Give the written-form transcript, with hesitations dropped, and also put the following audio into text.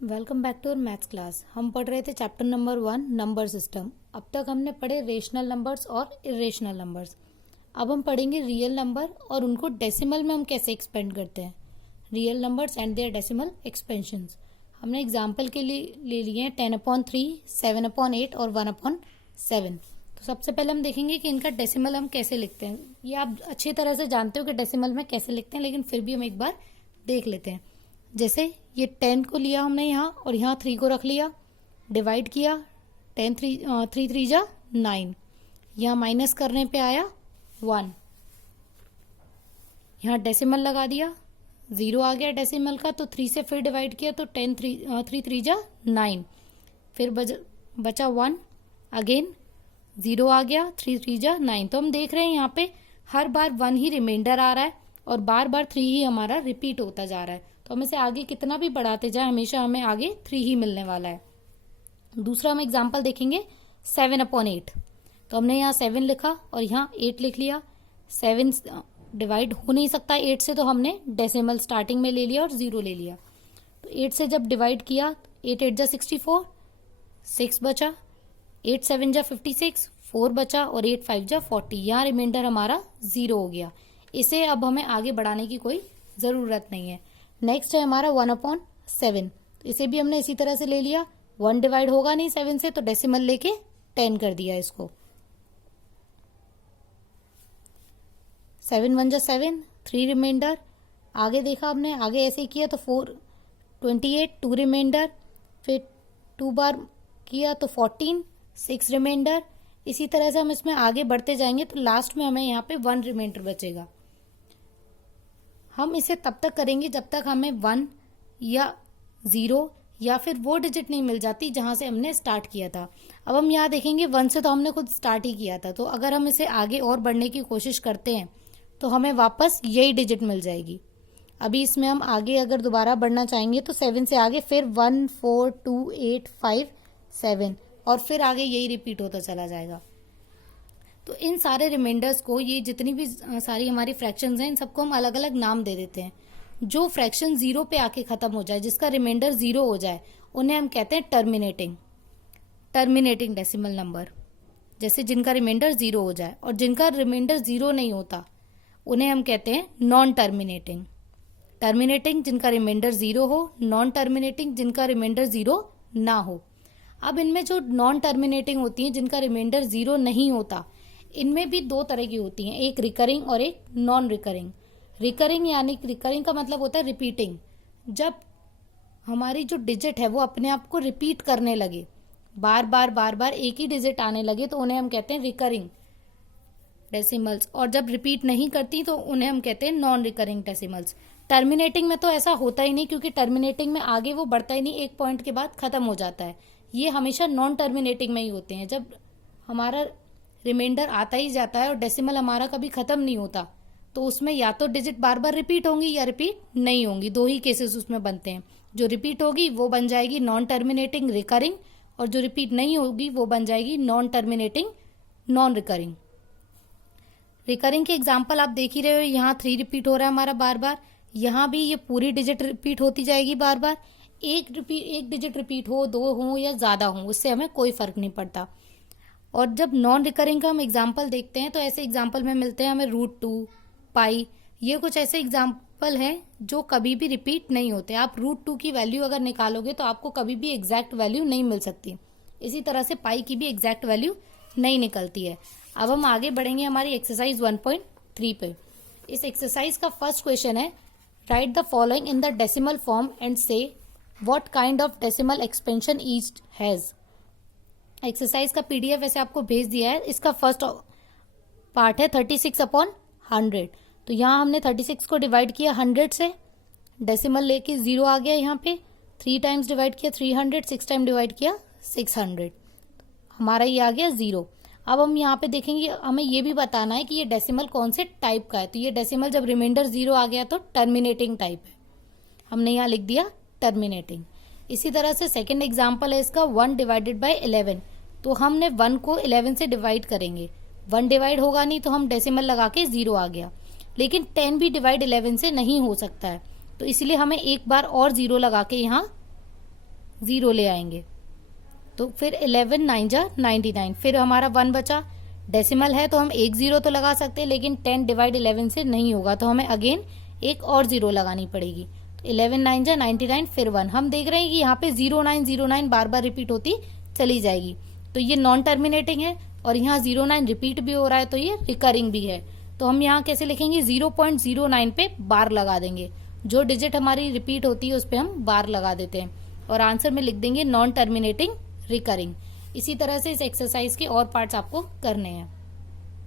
Welcome back to our maths class. हम पढ़ रहे थे चैप्टर नंबर 1 नंबर सिस्टम। अब तक हमने पढ़े रेशनल नंबर्स और इरेशनल नंबर्स। अब हम पढ़ेंगे रियल नंबर और उनको डेसिमल में हम कैसे एक्सपेंड करते हैं। Real numbers and their decimal expansions. हमने एग्जाम्पल के लिए ले लिए हैं 10/3, 7/8 और 1/7। तो सबसे पहले हम देखेंगे कि इनका डेसिमल हम कैसे लिखते हैं। ये आप अच्छी तरह से जानते हो कि डेसिमल में कैसे लिखते हैं, लेकिन फिर भी हम एक बार देख लेते हैं। जैसे ये 10 को लिया हमने यहाँ और यहाँ 3 को रख लिया, डिवाइड किया, 3 3 जा 9, यहाँ माइनस करने पे आया 1, यहाँ डेसिमल लगा दिया, 0 आ गया डेसिमल का, तो 3 से फिर डिवाइड किया तो 3 3 जा 9, फिर बचा 1, अगेन 0 आ गया, 3 3 जा 9। तो हम देख रहे हैं यहाँ पे हर बार 1 ही रिमाइंडर आ रहा है और बार बार 3 ही हमारा रिपीट होता जा रहा है। तो हम इसे आगे कितना भी बढ़ाते जाए हमेशा हमें आगे 3 ही मिलने वाला है। दूसरा हम एग्जाम्पल देखेंगे 7/8। तो हमने यहाँ 7 लिखा और यहाँ 8 लिख लिया। 7 डिवाइड हो नहीं सकता 8 से, तो हमने डेसिमल स्टार्टिंग में ले लिया और 0 ले लिया। तो 8 से जब डिवाइड किया, 8 8 जा 64, 6 बचा, 8 7 जा 56, 4 बचा और 8 5 जा 40। यहाँ रिमाइंडर हमारा 0 हो गया। इसे अब हमें आगे बढ़ाने की कोई ज़रूरत नहीं है। नेक्स्ट है हमारा 1/7। तो इसे भी हमने इसी तरह से ले लिया। 1 डिवाइड होगा नहीं 7 से, तो डेसिमल लेके 10 कर दिया इसको। 7 1 जा 7, 3 रिमाइंडर। आगे देखा हमने, आगे ऐसे ही किया तो 4 28, 2 रिमाइंडर, फिर 2 बार किया तो 14, 6 रिमाइंडर। इसी तरह से हम इसमें आगे बढ़ते जाएंगे तो लास्ट में हमें यहाँ पे 1 रिमाइंडर बचेगा। हम इसे तब तक करेंगे जब तक हमें 1 या 0 या फिर वो डिजिट नहीं मिल जाती जहां से हमने स्टार्ट किया था। अब हम यहाँ देखेंगे 1 से तो हमने खुद स्टार्ट ही किया था, तो अगर हम इसे आगे और बढ़ने की कोशिश करते हैं तो हमें वापस यही डिजिट मिल जाएगी। अभी इसमें हम आगे अगर दोबारा बढ़ना चाहेंगे तो 7 से आगे फिर 1 4 2 8 5 7 और फिर आगे यही रिपीट होता चला जाएगा। तो इन सारे रिमाइंडर्स को, ये जितनी भी सारी हमारी फ्रैक्शंस हैं, इन सबको हम अलग अलग नाम दे देते हैं। जो फ्रैक्शन 0 पे आके खत्म हो जाए, जिसका रिमाइंडर 0 हो जाए, उन्हें हम कहते हैं टर्मिनेटिंग डेसिमल नंबर। जैसे जिनका रिमाइंडर 0 हो जाए, और जिनका रिमाइंडर 0 नहीं होता उन्हें हम कहते हैं नॉन टर्मिनेटिंग। टर्मिनेटिंग जिनका रिमाइंडर 0 हो, नॉन टर्मिनेटिंग जिनका रिमाइंडर 0 ना हो। अब इनमें जो नॉन टर्मिनेटिंग होती हैं, जिनका रिमाइंडर 0 नहीं होता, इनमें भी 2 तरह की होती हैं, एक रिकरिंग और एक नॉन रिकरिंग। रिकरिंग यानी रिकरिंग का मतलब होता है रिपीटिंग। जब हमारी जो डिजिट है वो अपने आप को रिपीट करने लगे, बार बार एक ही डिजिट आने लगे, तो उन्हें हम कहते हैं रिकरिंग डेसिमल्स। और जब रिपीट नहीं करती तो उन्हें हम कहते हैं नॉन रिकरिंग डेसिमल्स। टर्मिनेटिंग में तो ऐसा होता ही नहीं, क्योंकि टर्मिनेटिंग में आगे वो बढ़ता ही नहीं, एक पॉइंट के बाद खत्म हो जाता है। ये हमेशा नॉन टर्मिनेटिंग में ही होते हैं, जब हमारा रिमाइंडर आता ही जाता है और डेसिमल हमारा कभी खत्म नहीं होता, तो उसमें या तो डिजिट बार बार रिपीट होंगी या रिपीट नहीं होंगी। 2 ही केसेस उसमें बनते हैं। जो रिपीट होगी वो बन जाएगी नॉन टर्मिनेटिंग रिकरिंग, और जो रिपीट नहीं होगी वो बन जाएगी non terminating non recurring. Recurring के एग्जाम्पल आप देख ही रहे हो, यहाँ 3 रिपीट हो रहा है हमारा बार बार, यहाँ भी ये पूरी डिजिट रिपीट होती जाएगी बार बार। एक डिजिट रिपीट हो, 2 हो या ज्यादा हो, उससे हमें कोई फर्क नहीं पड़ता। और जब नॉन रिकरिंग का हम एग्जाम्पल देखते हैं तो ऐसे एग्जाम्पल में मिलते हैं हमें √2, पाई। ये कुछ ऐसे एग्जाम्पल हैं जो कभी भी रिपीट नहीं होते। आप √2 की वैल्यू अगर निकालोगे तो आपको कभी भी एग्जैक्ट वैल्यू नहीं मिल सकती। इसी तरह से पाई की भी एग्जैक्ट वैल्यू नहीं निकलती है। अब हम आगे बढ़ेंगे हमारी एक्सरसाइज 1.3 पे। इस एक्सरसाइज का फर्स्ट क्वेश्चन है, write the following in the decimal form and say what kind of decimal expansion each has. Exercise का पीडीएफ वैसे आपको भेज दिया है। इसका फर्स्ट पार्ट है 36/100। तो यहाँ हमने 36 को डिवाइड किया 100 से, डेसिमल लेके 0 आ गया यहाँ पे, 3 टाइम्स डिवाइड किया 300, 6 टाइम डिवाइड किया 600, हमारा ये आ गया 0। अब हम यहाँ पे देखेंगे, हमें ये भी बताना है कि ये डेसिमल कौन से टाइप का है। तो ये डेसिमल जब रिमाइंडर 0 आ गया तो टर्मिनेटिंग टाइप है, हमने यहाँ लिख दिया टर्मिनेटिंग। इसी तरह से सेकेंड एग्जाम्पल है इसका 1 डिवाइडेड बाय 11। तो हमने 1 को 11 से डिवाइड करेंगे, 1 डिवाइड होगा नहीं तो हम डेसिमल लगा के 0 आ गया। लेकिन 10 भी डिवाइड 11 से नहीं हो सकता है, तो इसलिए हमें एक बार और 0 लगा के यहाँ 0 ले आएंगे, तो फिर 11 9 जा 99, फिर हमारा 1 बचा। डेसिमल है तो हम एक 0 तो लगा सकते हैं, लेकिन 10 डिवाइड 11 से नहीं होगा, तो हमें अगेन एक और 0 लगानी पड़ेगी। तो 11 9 जा 99, फिर 1। हम देख रहे हैं कि यहाँ पे 0909 बार बार रिपीट होती चली जाएगी, तो ये नॉन टर्मिनेटिंग है, और यहाँ 09 रिपीट भी हो रहा है, तो ये रिकरिंग भी है। तो हम यहाँ कैसे लिखेंगे, 0.09 पे बार लगा देंगे, जो डिजिट हमारी रिपीट होती है उस पर हम बार लगा देते हैं, और आंसर में लिख देंगे नॉन टर्मिनेटिंग रिकरिंग। इसी तरह से इस एक्सरसाइज के और पार्ट्स आपको करने हैं।